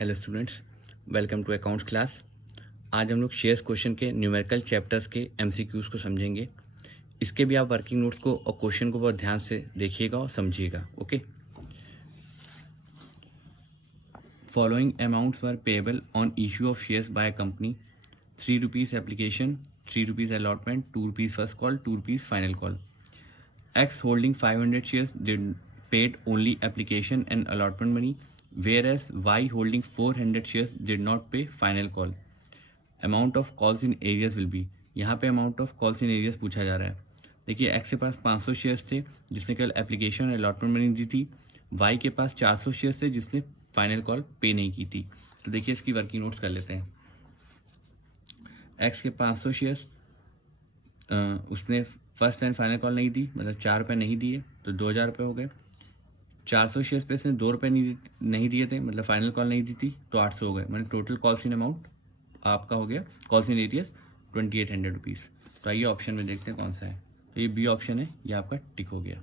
Hello students, welcome to accounts class. आज हम लोग शेयर्स क्वेश्चन के न्यूमेरिकल चैप्टर्स के एमसीक्यूज को समझेंगे। इसके भी आप वर्किंग नोट्स को और क्वेश्चन को बहुत ध्यान से देखिएगा और समझिएगा। Okay. Following amounts were payable on issue of shares by a company: ₹3 application, ₹3 allotment, ₹2 first call, ₹2 final call. X holding 500 shares did paid only application and allotment money, whereas Y holding 400 shares did not pay final call. Amount of calls in areas will be, यहाँ पे amount of calls in areas पूछा जा रहा है। देखिए x के पास 500 shares थे जिसने केवल एप्लीकेशन और अलॉटमेंट मनी दी थी। वाई के पास 400 शेयर्स थे जिसने फाइनल कॉल पे नहीं की थी। तो देखिए इसकी वर्किंग नोट्स कर लेते हैं। एक्स के 500 शेयर्स उसने फर्स्ट एंड फाइनल कॉल नहीं दी, मतलब ₹4 नहीं दिए, तो ₹2000 हो गए। 400 शेयर्स पे इसने ₹2 नहीं दिए थे, मतलब फाइनल कॉल नहीं दी थी, तो 800 हो गए। मतलब टोटल कॉल्स इन अमाउंट आपका हो गया, कॉल्स इन एरियस ₹2800। तो आइए ऑप्शन में देखते हैं कौन सा है। तो ये बी ऑप्शन है, ये आपका टिक हो गया।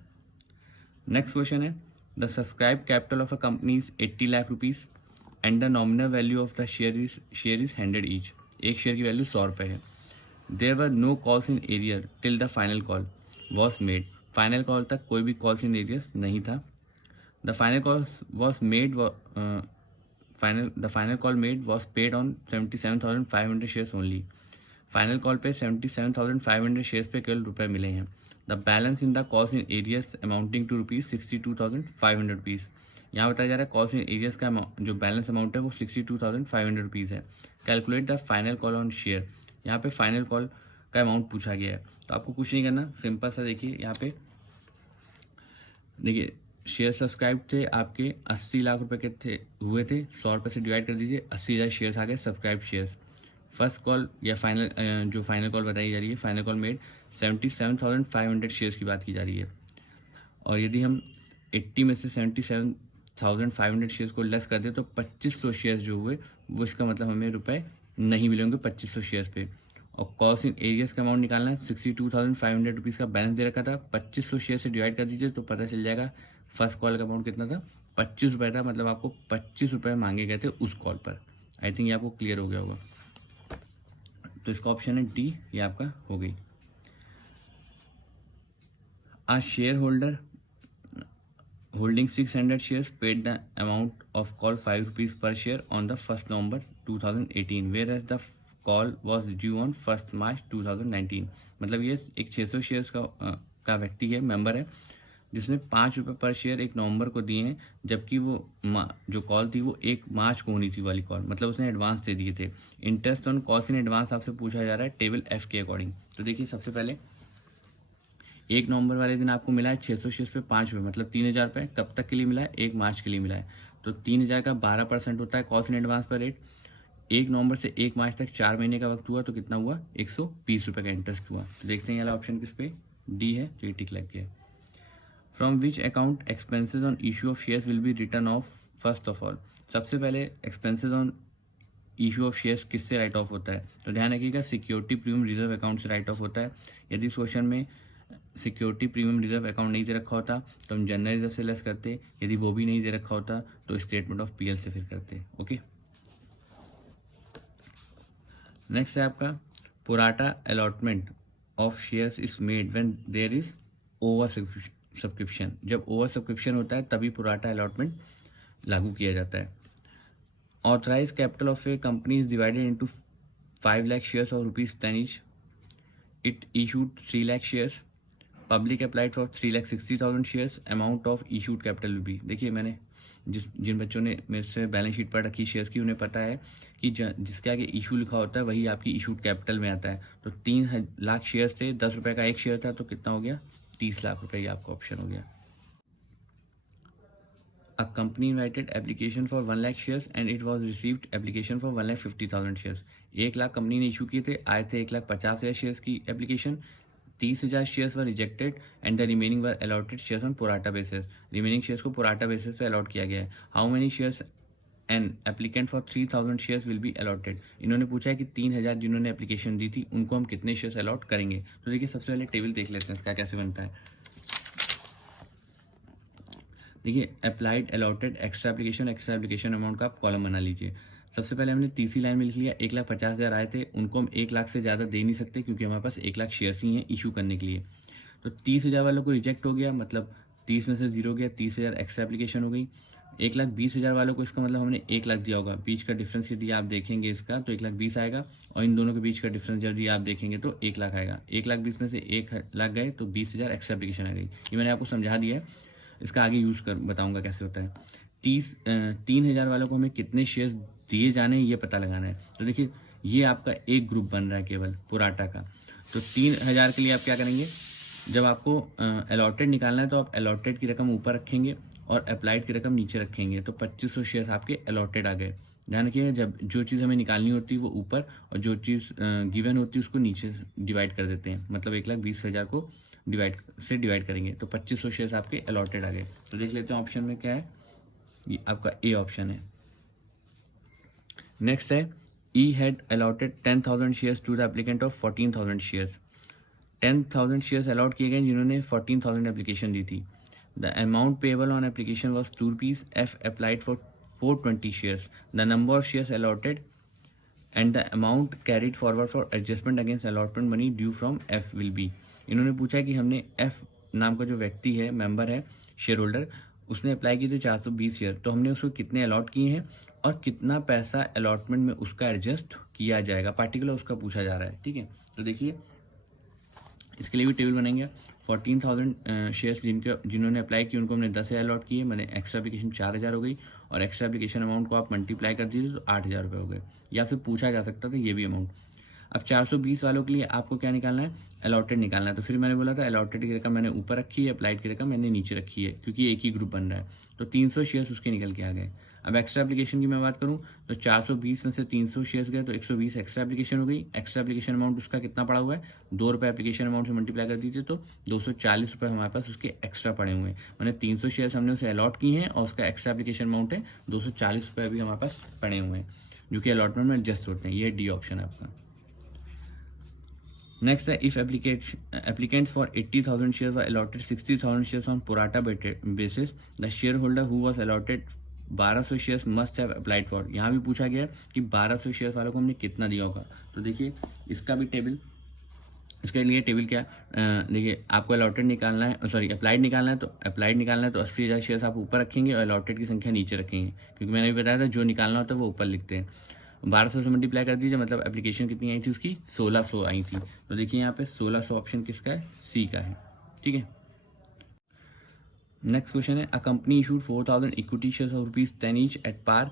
नेक्स्ट क्वेश्चन है, the subscribe capital of a company is 80 lakh rupees and the nominal value of the share is 100 each. एक शेयर की वैल्यू ₹100 है। There were no calls in arrear till the final call was made. Final call तक कोई भी calls in arrears नहीं था। The final call was made was paid on 77,500 shares only. Final call पे 77,500 shares पे केवल रुपए मिले हैं। The balance in the calls in arrears amounting to ₹62,500। यहाँ बताया जा रहा है कॉल्स इन एरियस का जो बैलेंस अमाउंट है वो ₹62,500 है। Calculate the final call on share. यहाँ पे फाइनल कॉल का अमाउंट पूछा गया है, तो आपको कुछ नहीं करना, सिंपल सा देखिए यहाँ पे देखिए शेयर सब्सक्राइब थे आपके 80 लाख रुपए के थे हुए थे। ₹100 से डिवाइड कर दीजिए, 80,000 शेयर्स आ गए सब्सक्राइब शेयर्स। फर्स्ट कॉल या फाइनल जो फाइनल कॉल बताई जा रही है, फाइनल कॉल मेड 77,500 शेयर्स की बात की जा रही है। और यदि हम 80 में से 77,500 शेयर्स को लेस कर दे तो 2500 शेयर्स जो हुए वो, इसका मतलब हमें रुपए नहीं मिलेंगे 2500 शेयर्स पे। और कॉस्ट इन एरियस का अमाउंट निकालना है, 62,500 का बैलेंस दे रखा था। 2500 शेयर से डिवाइड कर दीजिए तो पता चल जाएगा फर्स्ट कॉल का अमाउंट कितना था, ₹25 था। मतलब आपको ₹25 मांगे गए थे उस कॉल पर। आई थिंक ये आपको क्लियर हो गया होगा। तो इसका ऑप्शन है डी, ये आपका हो गई। आ share holder holding 600 shares paid the amount of call ₹5 per share on the 1st November 2018, whereas the call was due on 1st March 2019। मतलब ये एक 600 शेयर्स का व्यक्ति है, मेंबर है, जिसने ₹5 पर शेयर 1 नवंबर को दिए हैं, जबकि वो जो कॉल थी वो 1 मार्च को होनी थी वाली कॉल, मतलब उसने एडवांस दे दिए थे। Interest on calls in advance आपसे पूछा जा रहा है टेबल F के अकॉर्डिंग। तो देखिए सबसे पहले 1 नवंबर वाले दिन आपको मिला है 600 शेयर्स पे ₹5, मतलब ₹3000। कब तक के लिए मिला है? 1 मार्च के लिए मिला है। तो 3000 का 12% होता है कॉस्ट इन एडवांस पर रेट। 1 नवंबर से 1 मार्च तक 4 महीने का वक्त हुआ, तो कितना हुआ? ₹120 का इंटरेस्ट हुआ। तो देखते हैं ये वाला ऑप्शन किस पे, डी है, तो ये टिक लग गया। From which account expenses on issue of shares will B return of first of all. सबसे पहले expenses on issue of shares किससे राइट ऑफ होता है? तो ध्यान रखिएगा सिक्योरिटी प्रीमियम रिजर्व अकाउंट से राइट ऑफ होता है। यदि क्वेश्चन में सिक्योरिटी प्रीमियम रिजर्व अकाउंट नहीं दे रखा होता तो हम जनरल रिजर्व से लेस करते, यदि वो भी नहीं दे रखा होता तो स्टेटमेंट ऑफ पीएल से फिर करते। ओके। नेक्स्ट है आपका pro rata allotment of shares is made when there is over subscription. जब ओवर सब्सक्रिप्शन होता है तभी प्रोराटा अलॉटमेंट लागू किया जाता है। Authorise capital of a company is divided into 5 lakh shares और ₹10 each. It issued 3 lakh shares. Public applied for 3,60,000 shares. Amount of issued capital will be. देखिए मैंने जिन बच्चों ने मेरे से बैलेंस शीट पर रखी शेयर्स की उन्हें पता है कि जिसके आगे इशू लिखा होता है वही आपकी इशूड कैपिटल में आता है। तो 3 लाख शेयर्स थे, ₹10 का एक शेयर था, तो कितना हो गया? 30 लाख रुपए। ये आपका ऑप्शन हो गया। A company invited application for 1 lakh shares and it was received application for 1,50,000 shares। 1 lakh company ने इशू किए थे, आए थे 1,50,000 शेयर्स की application. 30,000 shares were rejected and the remaining were allotted shares on pro rata basis. Remaining shares को pro rata basis पे allot किया गया है। How many shares an applicant for 3,000 shares will be allotted. इन्होंने पूछा है कि 3,000 जिन्होंने एप्लीकेशन दी थी उनको हम कितने शेयर्स अलॉट करेंगे। तो देखिए सबसे पहले टेबल देख लेते हैं इसका कैसे बनता है। देखिए applied, allotted, extra application amount का आप कॉलम बना लीजिए। सबसे पहले हमने तीसरी लाइन में लिख लिया 1,50,000 आए थे, उनको हम 1 लाख से ज़्यादा दे नहीं सकते क्योंकि हमारे पास 1 लाख शेयर्स ही हैं इशू करने के लिए। तो 30,000 वालों को रिजेक्ट हो गया, मतलब 30 में से 0 गया, 30,000 एक्स्ट्रा एप्लीकेशन हो गई। 1,20,000 वालों को इसका मतलब हमने 1 लाख दिया होगा, बीच का डिफरेंस यदि आप देखेंगे इसका तो 1,20,000 आएगा, और इन दोनों के बीच का डिफरेंस यदि आप देखेंगे तो 1 लाख आएगा। 1,20,000 में से 1 लाख गए तो 20,000 एक्स्ट्रा एप्लीकेशन आ गई। ये मैंने आपको समझा दिया है, इसका आगे यूज़ कर बताऊंगा कैसे होता है। 3,000 वालों को हमें कितने शेयर्स दिए जाने ये पता लगाना है। तो देखिए ये आपका एक ग्रुप बन रहा है केवल पुराटा का। तो 3,000 के लिए आप क्या करेंगे, जब आपको अलॉटेड निकालना है तो आप अलॉटेड की रकम ऊपर रखेंगे और अप्लाइड की रकम नीचे रखेंगे, तो 2500 शेयर्स आपके अलॉटेड आ गए। ध्यान रखिएगा, जब जो चीज़ हमें निकालनी होती है वो ऊपर और जो चीज़ गिवन होती है उसको नीचे डिवाइड कर देते हैं, मतलब 1,20,000 को डिवाइड करेंगे तो 2500 शेयर्स आपके अलॉटेड आ गए। तो देख लेते हैं ऑप्शन में क्या है, ये आपका ए ऑप्शन है। नेक्स्ट है E had allotted 10,000 shares to the applicant of 14,000 shares. 10,000 shares allot किए गए जिन्होंने 14,000 एप्लीकेशन दी थी। The amount payable on application was 2 rupees. F applied for 420 shares. The number of shares allotted and the amount carried forward for adjustment against allotment money due from F will be. इन्होंने पूछा कि हमने F नाम का जो व्यक्ति है, member है, शेयर होल्डर, उसने अप्लाई किए थे 420 शेयर, तो हमने उसको कितने अलॉट किए हैं और कितना पैसा अलॉटमेंट में उसका एडजस्ट किया जाएगा, पार्टिकुलर उसका पूछा जा रहा है। ठीक है, तो देखिए इसके लिए भी टेबल बनेंगे। 14,000 शेयर्स जिन्होंने अप्लाई किए उनको हमने 10,000 अलॉट किए, मैंने एक्स्ट्रा एप्लीकेशन 4,000 हो गई, और एक्स्ट्रा एप्लीकेशन अमाउंट को आप मल्टीप्लाई कर दीजिए तो 8,000 रुपये हो गए। या फिर पूछा जा सकता था ये भी अमाउंट। अब 420 वालों के लिए आपको क्या निकालना है, अलॉटेड निकालना है। तो फिर मैंने बोला था अलॉटेड की रकम मैंने ऊपर रखी है, अप्लाइड की रकम मैंने नीचे रखी है, क्योंकि एक ही ग्रुप बन रहा है। तो 300 शेयर्स उसके निकल के आ गए। अब एक्स्ट्रा एप्लीकेशन की मैं बात करूं तो 420 में से 300 शेयर्स गए तो 120 एक्स्ट्रा एप्लीकेशन हो गई। एक्स्ट्रा एप्लीकेशन अमाउंट उसका कितना पड़ा हुआ है, 2 रुपये एप्लीकेशन अमाउंट से मल्टीप्लाई कर दीजिए तो 240 रुपये हमारे पास उसके एक्स्ट्रा पड़े हुए हैं। मैंने 300 शेयर्स हमने उसे अलॉट की हैं और उसका एक्स्ट्रा एप्लीकेशन अमाउंट है 240 रुपये अभी हमारे पास पड़े हुए हैं, जो कि अलॉटमेंट में एडजस्ट होते हैं। ये डी ऑप्शन है आपका। नेक्स्ट है if applicants for 80,000 shares were allotted 60,000 shares on prorata basis, the shareholder who was allotted 1,200 shares must have applied for. यहाँ भी पूछा गया कि 1,200 शेयर्स वालों को हमने कितना दिया होगा। तो देखिए इसका भी टेबल, इसके लिए टेबल क्या, देखिए आपको अलॉटेड निकालना है, सॉरी अप्लाइड निकालना है, तो अप्लाइड निकालना है तो 80,000 शेयर्स आप ऊपर रखेंगे और अलॉटेड की संख्या नीचे रखेंगे, क्योंकि मैंने भी बताया था जो निकालना होता है वो ऊपर लिखते हैं। 1,200 से मल्टीप्लाई कर दीजिए, मतलब एप्लीकेशन कितनी आई थी उसकी, 1,600 आई थी। तो देखिए यहाँ पे 1,600 ऑप्शन किसका है, सी का है। ठीक है, नेक्स्ट क्वेश्चन है a company issued 4,000 equity shares of ₹10 each at par.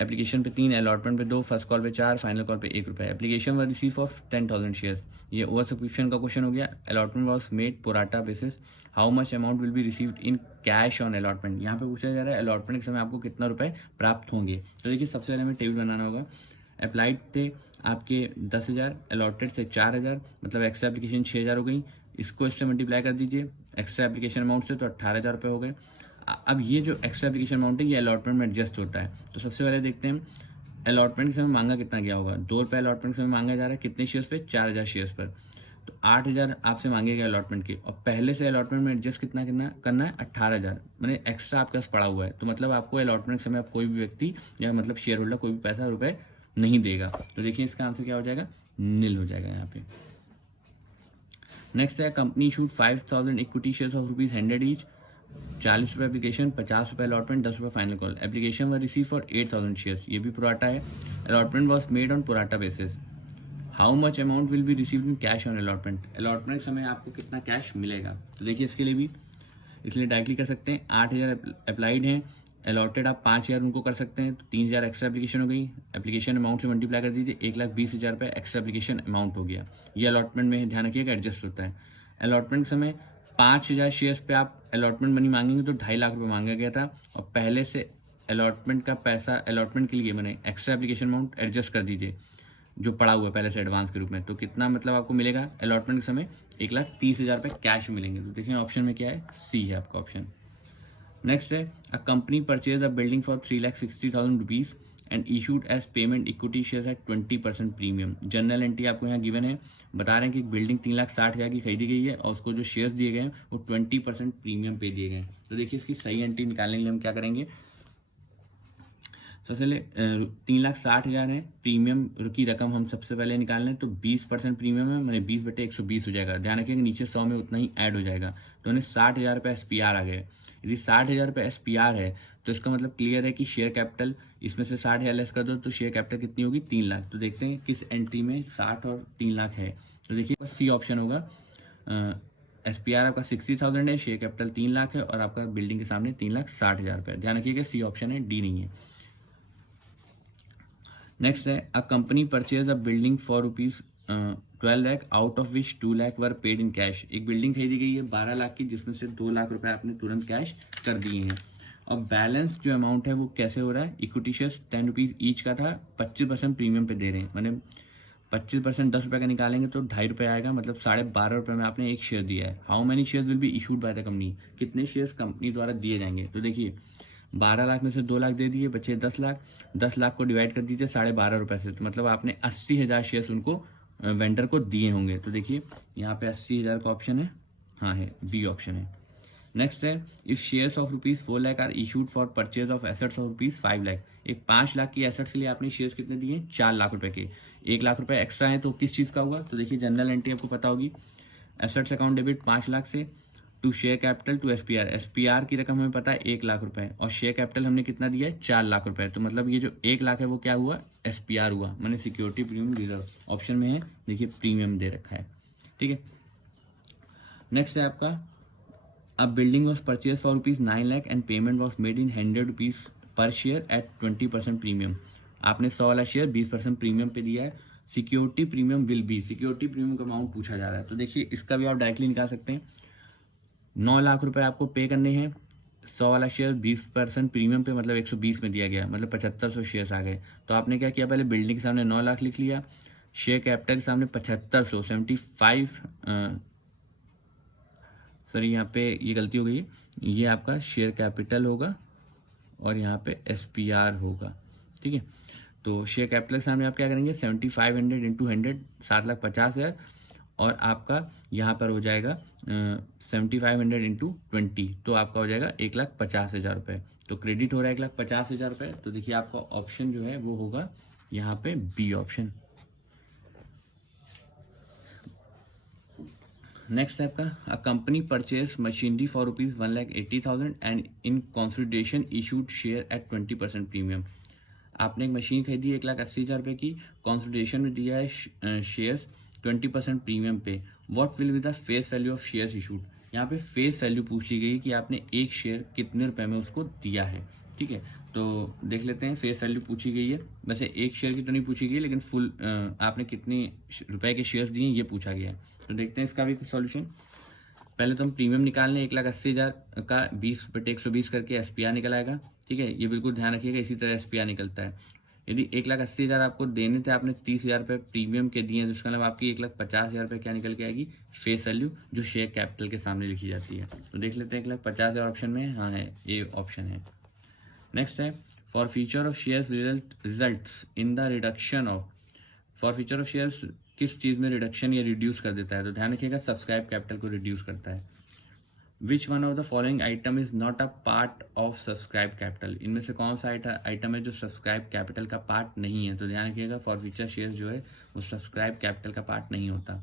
Application पे 3, अलॉटमेंट पे 2, फर्स्ट कॉल पे 4, फाइनल कॉल पे 1 रुपये। Application were receive of 10,000 shares. ये ओवर सब्सक्रिप्शन का क्वेश्चन हो गया। Allotment was made pro rata basis, how much amount will be received in cash on allotment. यहाँ पे पूछा जा रहा है अलॉटमेंट के समय आपको कितना रुपए प्राप्त होंगे। तो देखिए सबसे पहले हमें टेबल बनाना होगा। अप्लाइड थे आपके 10,000, अलॉटेड थे 4,000, मतलब एक्स्ट्रा एप्लीकेशन 6,000 हो गई। इसको इससे मल्टीप्लाई कर दीजिए एक्स्ट्रा एप्लीकेशन अमाउंट से, तो 18,000 रुपये हो गए। अब ये जो एक्स्ट्रा एप्लीकेशन अमाउंट है ये अलॉटमेंट में एडजस्ट होता है। तो सबसे पहले देखते हैं अलॉटमेंट के समय मांगा कितना गया होगा। 2 रुपये अलॉटमेंट के समय मांगा जा रहा है, कितने शेयर्स पे, 4,000 शेयर्स पर। तो 8,000 आपसे मांगे गए अलॉटमेंट के, और पहले से अलॉटमेंट में एडजस्ट कितना करना है 18,000, मैंने एक्स्ट्रा आपके पास पड़ा हुआ है। तो मतलब आपको अलॉटमेंट के समय आप कोई भी व्यक्ति या मतलब शेयर होल्डर कोई भी पैसा रुपए नहीं देगा। तो देखिए इसका आंसर क्या हो जाएगा, नील हो जाएगा यहाँ पे। नेक्स्ट है company issued 5,000 equity shares of ₹100 each. 40 रुपये एप्लीकेशन, 50 रुपये अलॉटमेंट, 10 रुपये final call. Application were receive for 8,000 shares, ये भी प्रोराटा है। Allotment was made on pro rata basis, how much amount will be received in cash on allotment. Allotment समय आपको कितना cash मिलेगा। तो देखिए इसके लिए भी, इसलिए डायरेक्टली कर सकते हैं। 8,000 अप्लाइड हैं, अलॉटेड आप 5,000 उनको कर सकते हैं, तो 3,000 एक्स्ट्रा एप्लीकेशन हो गई। एप्लीकेशन अमाउंट से मल्टीप्लाई कर दीजिए, 1,20,000 रुपये एक्स्ट्रा एप्लीकेशन अमाउंट हो गया। ये अलॉटमेंट में ध्यान रखिएगा एडजस्ट होता है। अलॉटमेंट समय 5,000 शेयर्स पे आप अलॉटमेंट मनी मांगेंगे तो 2.5 लाख रुपये मांगा गया था, और पहले से अलॉटमेंट का पैसा अलॉटमेंट के लिए मैंने एक्स्ट्रा एप्लीकेशन अमाउंट एडजस्ट कर दीजिए जो पड़ा हुआ है पहले से एडवांस के रूप में। तो कितना मतलब आपको मिलेगा अलॉटमेंट के समय, 1,30,000 रुपये कैश मिलेंगे। तो देखिए ऑप्शन में क्या है, सी है आपका ऑप्शन। नेक्स्ट है a company purchase a building for 3,60,000 rupees. And issued as payment equity share at 20% premium. General entry आपको यहाँ गिवन है, बता रहे हैं कि बिल्डिंग 3,60,000 की खरीदी गई है और उसको जो शेयर्स दिए गए हैं वो 20% प्रीमियम पे दिए गए हैं। तो देखिए इसकी सही एंट्री निकालने के लिए हम क्या करेंगे, सबसे पहले 3,60,000 है, प्रीमियम की रकम हम सबसे पहले निकाल लें तो 20% प्रीमियम है, मैंने 20/120 हो जाएगा। ध्यान रखिए कि नीचे 100 में उतना ही ऐड हो जाएगा, तो उन्हें 60,000 रुपये SPR आ गए। यदि 60,000 रुपये SPR है तो इसका मतलब क्लियर है कि शेयर कैपिटल इसमें से 60,000 लेस कर दो तो शेयर कैपिटल कितनी होगी, 3 लाख। तो देखते हैं किस एंट्री में 60 और 3 लाख है। तो देखिए सी ऑप्शन होगा, SPR आपका 60,000 है, शेयर कैपिटल 3 लाख है और आपका बिल्डिंग के सामने 3,60,000 रुपये। ध्यान रखिएगा सी ऑप्शन है, डी नहीं है। नेक्स्ट है, a company purchase a building for rupees 12 lakh out of which 2 lakh were paid in cash. एक बिल्डिंग खरीदी गई है 12 लाख की, जिसमें से 2 लाख रुपए आपने तुरंत कैश कर दिए हैं। अब बैलेंस जो अमाउंट है वो कैसे हो रहा है, इक्विटी शेयर्स 10 रुपीज ईच का था, 25% प्रीमियम पे दे रहे हैं, मैंने 25% 10 रुपये का निकालेंगे तो 2.5 रुपये आएगा, मतलब 12.5 रुपये में आपने एक शेयर दिया है। How many shares will be issued by the company, कितने शेयर्स कंपनी द्वारा दिए जाएंगे। तो देखिए 12 लाख में से 2 लाख दे दिए, बचे 10 लाख, 10 लाख को डिवाइड कर दीजिए 12.5 रुपये से, तो मतलब आपने 80,000 शेयर्स उनको वेंडर को दिए होंगे। तो देखिए यहाँ पे 80,000 का ऑप्शन है, हाँ है, बी ऑप्शन है। नेक्स्ट है, if shares of ₹4 lakh are issued for purchase of assets of ₹5 lakh. एक 5 लाख की एसेट्स के लिए आपने शेयर्स कितने दिए, 4 लाख रुपए के, 1 लाख रुपए एक्स्ट्रा है तो किस चीज़ का हुआ। तो देखिए जनरल एंट्री आपको पता होगी, एसेट्स अकाउंट डेबिट 5 लाख से to share capital to SPR। SPR की रकम हमें पता है 1 लाख रुपए और शेयर कैपिटल हमने कितना दिया है, 4 लाख रुपए। तो मतलब ये जो 1 लाख है वो क्या हुआ, SPR हुआ, मैंने सिक्योरिटी प्रीमियम रिजर्व ऑप्शन में है, देखिए प्रीमियम दे रखा है, ठीक है। नेक्स्ट है आपका, a building was purchase for ₹9 lakh and payment was made in 100 rupees per share at 20% premium. आपने 100 वाला शेयर 20% प्रीमियम पे दिया है। Security premium will be, security premium का अमाउंट पूछा जा रहा है, तो देखिए इसका भी आप डायरेक्टली निकाल सकते हैं। 9 लाख रुपए आपको पे करने हैं, 100 वाला शेयर 20% प्रीमियम पे मतलब 120 में दिया गया, मतलब 7500 शेयर्स आ गए। तो आपने क्या किया, पहले बिल्डिंग के सामने 9 लाख लिख लिया, शेयर कैपिटल के सामने 7500 75, सॉरी यहाँ पे ये गलती हो गई है, ये आपका शेयर कैपिटल होगा और यहाँ पे SPR होगा, ठीक है। तो शेयर कैपिटल के सामने आप क्या करेंगे, 7500 इंटू 100 7,50,000 और आपका यहाँ पर हो जाएगा 7500 इंटू 20, तो आपका हो जाएगा 1,50,000 रुपये। तो क्रेडिट हो रहा है 1,50,000 रुपये। तो देखिए आपका ऑप्शन जो है वो होगा यहाँ पे बी ऑप्शन। नेक्स्ट है आपका, अ company purchase machinery for ₹1,80,000 and in consideration issued share at 20% premium. आपने एक मशीन खरीदी 1,80,000 रुपये की, कंसिडरेशन में दिया है शेयर्स 20% प्रीमियम पे। What will be the face value of shares issued. यहाँ पे फेस वैल्यू पूछ ली गई कि आपने एक शेयर कितने रुपए में उसको दिया है, ठीक है। तो देख लेते हैं, फेस वैल्यू पूछी गई है, वैसे एक शेयर की तो नहीं पूछी गई, लेकिन फुल आपने कितने रुपए के शेयर्स दिए ये पूछा गया है। तो देखते हैं इसका भी सॉल्यूशन। पहले तो हम प्रीमियम निकाल लें, 1,80,000 का 20/120 करके SPR निकल आएगा, ठीक है। ये बिल्कुल ध्यान रखिएगा, इसी तरह SPR निकलता है। यदि 1,80,000 आपको देने थे, आपने 30,000 रुपये प्रीमियम के दिए, तो इसका मतलब आपकी 1,50,000 रुपये क्या निकल के आएगी, फेस वैल्यू, जो शेयर कैपिटल के सामने लिखी जाती है। तो देख लेते हैं 1,50,000 ऑप्शन में, हाँ है, ये ऑप्शन है। नेक्स्ट है, for future of shares results in the reduction of. For future of shares किस चीज़ में रिडक्शन या रिड्यूस कर देता है, तो ध्यान रखिएगा सब्सक्राइब कैपिटल को रिड्यूस करता है। Which one of the following item is not a part of subscribe capital. इनमें से कौन सा आइटम है जो सब्सक्राइब कैपिटल का पार्ट नहीं है। तो ध्यान रखिएगा फॉर फ्यूचर शेयर्स जो है वो सब्सक्राइब कैपिटल का पार्ट नहीं होता।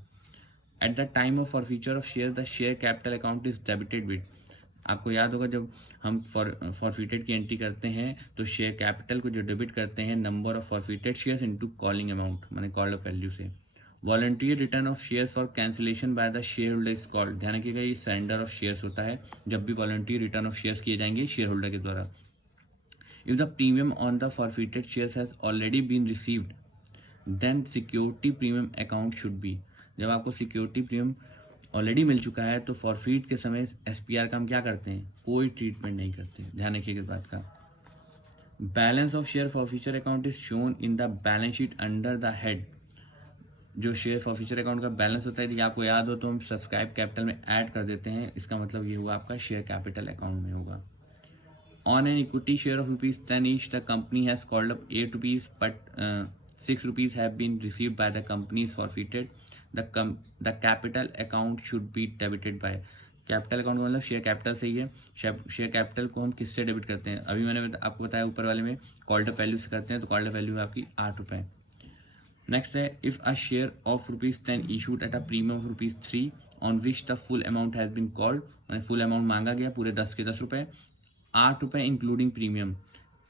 At the time of for future of share the share capital account is debited with. आपको याद होगा जब हम फॉरफिटेड की एंट्री करते हैं तो शेयर कैपिटल को जो डेबिट करते हैं number of forfeited shares into calling amount, माने कॉल्ड अप वैल्यू से। Volunteer return of shares for cancellation by the share holder is called. ध्यान रखिएगा ये सरेंडर ऑफ शेयर्स होता है जब भी वॉलंटियर रिटर्न ऑफ शेयर्स किए जाएंगे शेयर होल्डर के द्वारा। If the premium on the forfeited shares has already been received then security premium account should be. जब आपको सिक्योरिटी प्रीमियम ऑलरेडी मिल चुका है तो फॉरफीट के समय SPR का हम क्या करते हैं, कोई ट्रीटमेंट नहीं करते। ध्यान रखिएगा इस बात का। Balance of share forfeiture account is shown in the balance sheet under the head. जो शेयर फॉरफीचर अकाउंट का बैलेंस होता है, यदि आपको याद हो तो हम सब्सक्राइब कैपिटल में ऐड कर देते हैं, इसका मतलब ये हुआ आपका शेयर कैपिटल अकाउंट में होगा। On an equity share of rupees 10 each, the company has called up 8 rupees, but 6 rupees have been received by the company is forfeited. The capital account should be debited by. Capital account का मतलब share capital से ही है. Share capital को हम किससे debit करते हैं? अभी मैंने आपको बताया ऊपर वाले में कॉल्ड अप वैल्यू से करते हैं, तो कॉल्ड अप वैल्यू है आपकी 8 रुपये. नेक्स्ट है, if a share of ₹10 issued at a premium of ₹3 on which the full amount has been called, मैंने फुल अमाउंट मांगा गया पूरे 10 के 10 रुपये, 8 रुपये including premium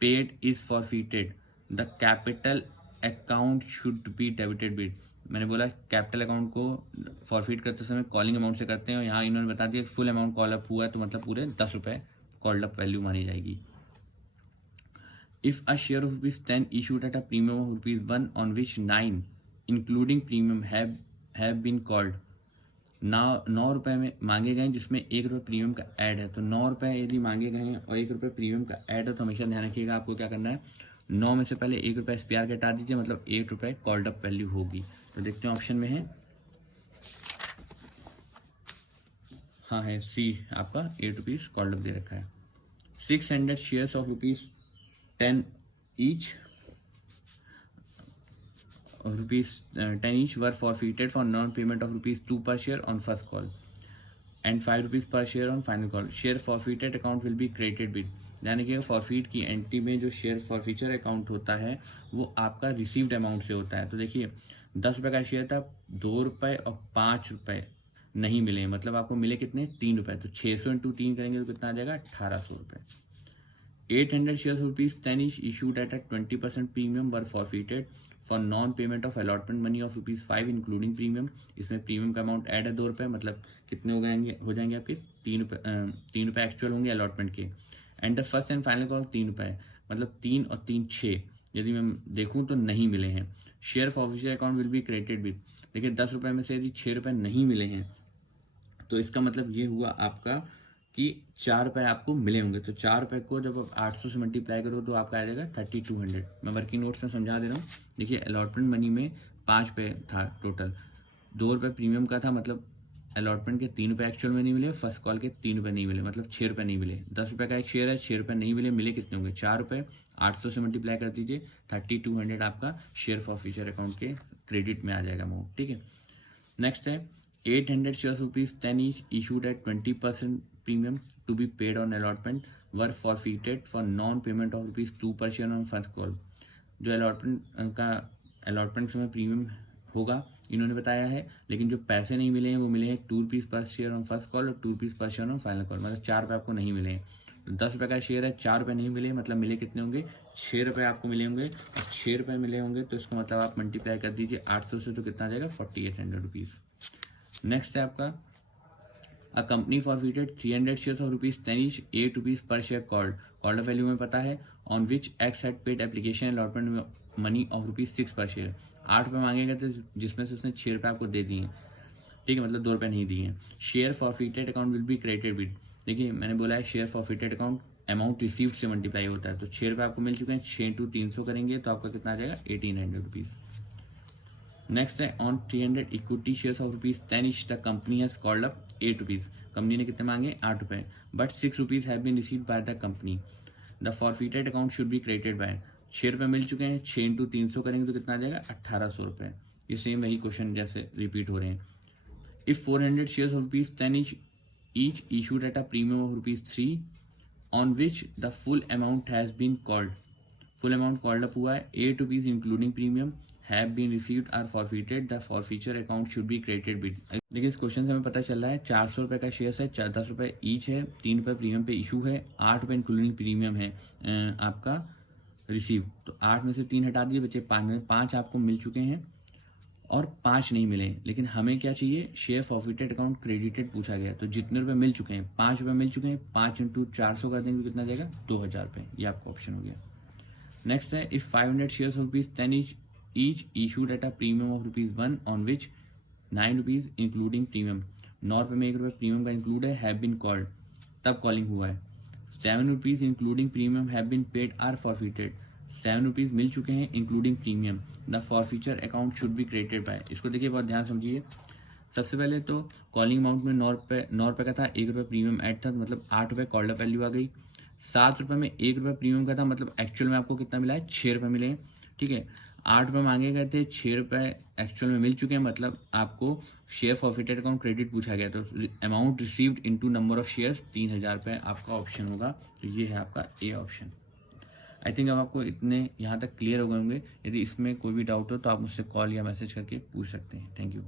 paid is forfeited, the capital account should be debited with. मैंने बोला capital account को फॉरफिट करते समय कॉलिंग अमाउंट से करते हैं, और यहाँ इन्होंने बता दिया फुल अमाउंट कॉल अप हुआ है, तो मतलब पूरे 10 रुपये कॉल्ड अप वैल्यू मानी जाएगी. If a share of ₹10 issued at a premium of ₹1 on which 9 including premium have been called, 9 रुपये में मांगे गए जिसमें 1 रुपये प्रीमियम का ऐड है, तो 9 रुपये यदि मांगे गए हैं और 1 रुपये प्रीमियम का ऐड है, तो हमेशा ध्यान रखिएगा आपको क्या करना है, 9 में से पहले 1 रुपये SPR के हटा दीजिए, मतलब 8 रुपये कॉल्ड अप वैल्यू होगी. तो देखते हैं ऑप्शन में है, हाँ है सी आपका 8 रुपीज़ कॉल्ड अप दे रखा है. 600 shares of ₹10 each were forfeited for non-payment of ₹2 per share on first call and ₹5 per share on final call. Share forfeited account will be created with. यानी कि फॉरफिट की एंट्री में जो share forfeiture account होता है वो आपका received amount से होता है. तो देखिए 10 रुपये का शेयर था, 2 रुपये और 5 रुपये नहीं मिले, मतलब आपको मिले कितने, 3 रुपये. तो 600 × 3 करेंगे तो कितना आ जाएगा, 1800 रुपये. 800 shares of ₹10 each issued at a 20% premium were forfeited for non-payment of allotment money of ₹5 including premium. इसमें प्रीमियम का अमाउंट ऐड है 2 रुपये, मतलब कितने हो जाएंगे आपके 3 रुपये एक्चुअल होंगे अलॉटमेंट के. And the first and final call 3 रुपये, मतलब 3 और 3 6 यदि मैं देखूँ तो नहीं मिले हैं. Share forfeiture account will be created with. देखिए 10 रुपये में से यदि 6 रुपये नहीं मिले हैं तो इसका मतलब ये हुआ आपका कि 4 रुपये आपको मिले होंगे. तो 4 रुपये को जब आप 800 से मल्टीप्लाई करो तो आपका आ जाएगा 3200. मैं वर्किंग नोट्स में समझा दे रहा हूँ. देखिए अलॉटमेंट मनी में 5 रुपये था टोटल, 2 रुपये प्रीमियम का था, मतलब अलॉटमेंट के 3 रुपये एक्चुअल में नहीं मिले, फर्स्ट कॉल के 3 रुपये नहीं मिले, मतलब 6 रुपये नहीं मिले. 10 रुपये का एक शेयर है, 6 रुपये नहीं मिले, मिले कितने होंगे, 4 रुपये. 800 से मल्टीप्लाई कर दीजिए, 3200 आपका शेयर फॉरफीचर अकाउंट के क्रेडिट में आ जाएगा अमाउंट. ठीक है. नेक्स्ट है 800 shares ₹10 each issued at 20% premium to be paid on allotment were forfeited for non-payment of ₹2 per share on first call. जो अलॉटमेंट समय प्रीमियम होगा इन्होंने बताया है, लेकिन जो पैसे नहीं मिले हैं वो मिले हैं ₹2 पर शेयर ऑन फर्स्ट कॉल और ₹2 पर शेयर ऑन फाइनल कॉल, मतलब 4 रुपये आपको नहीं मिले हैं. 10 रुपये का शेयर है, 4 रुपये नहीं मिले, मतलब मिले कितने होंगे, 6 रुपये आपको मिले होंगे. और 6 रुपये मिले होंगे तो इसका मतलब आप मल्टीप्लाई कर दीजिए 800 से, तो कितना आ जाएगा 4800 रुपीज़. नेक्स्ट है आपका a company forfeited 300 shares of ₹10 each, 8 rupees पर शेयर कॉल्ड वैल्यू में पता है, on which x had paid application allotment money of ₹6 पर शेयर. 8 रुपये मांगे गए थे जिसमें से उसने 6 रुपये आपको दे दिए. ठीक है, मतलब 2 रुपये नहीं दिए. Share forfeited account will be created with. देखिए मैंने बोला है share forfeited account amount received से मल्टीप्लाई होता है, तो 6 रुपये आपको मिल चुके हैं, 6 × 300 करेंगे तो आपका कितना आ जाएगा 1800 रुपीज़. नेक्स्ट है on 300 equity shares of ₹10 each the company has called up 8 rupees. Company ने कितने मांगे 8 रुपये, but 6 rupees have been received by the company. The forfeited account should be created by. 6 रुपये मिल चुके हैं, 6 × 300 करेंगे तो कितना आ जाएगा 1800 रुपये. ये सेम वही क्वेश्चन जैसे रिपीट हो रहे हैं. If 400 shares of ₹10 each issued at a premium of ₹3 on which the full amount has been called. Full amount called up हुआ है, 8 rupees including premium have been received are forfeited, the forfeiture account should be created with. लेकिन इस question से हमें पता चल रहा है 400 रुपये का शेयर है, 10 रुपये ईच है, 3 रुपये प्रीमियम पे इशू है, 8 रुपये इंक्लूडिंग प्रीमियम है आपका रिसीव. तो 8 में से 3 हटा दिए, बच्चे 5 में 5 आपको मिल चुके हैं और 5 नहीं मिले. लेकिन हमें क्या चाहिए, शेयर फॉरफिटेड अकाउंट क्रेडिटेड पूछा गया. तो जितने रुपये मिल चुके हैं 5 रुपये मिल चुके हैं, 5 × 400 कर देंगे तो कितना जाएगा 2000 रुपये. ये आपका ऑप्शन हो गया. नेक्स्ट है if 500 shares of ₹10 each issued at a premium of ₹1 on which 9 rupees including premium, 9 रुपये में 1 रुपये प्रीमियम का इंक्लूड है, हैव बीन कॉल्ड, तब कॉलिंग हुआ है. 7 rupees including premium have been paid are forfeited. 7 rupees मिल चुके हैं including premium, the forfeiture account should be created by. इसको देखिए बहुत ध्यान समझिए. सबसे पहले तो कॉलिंग अमाउंट में 9 रुपये का था, 1 रुपये प्रीमियम ऐड था, मतलब 8 रुपये कॉल्ड अप वैल्यू आ गई. ₹7 में ₹1 प्रीमियम का था, मतलब एक्चुअल में आपको कितना मिला है, ₹6 मिले हैं, ठीक है। ₹8 मांगे गए थे, ₹6 एक्चुअल में मिल चुके हैं, मतलब आपको शेयर फॉरफिटेड अकाउंट क्रेडिट पूछा गया, तो amount received into number of shares ₹3000 आपका ऑप्शन होगा। तो ये है आपका ए ऑप्शन। आई थिंक अब आपको इतने यहाँ तक क्लियर हो गए होंगे। यदि इसमें कोई भी डाउट हो तो आप मुझसे कॉल या मैसेज करके पूछ सकते हैं। Thank you.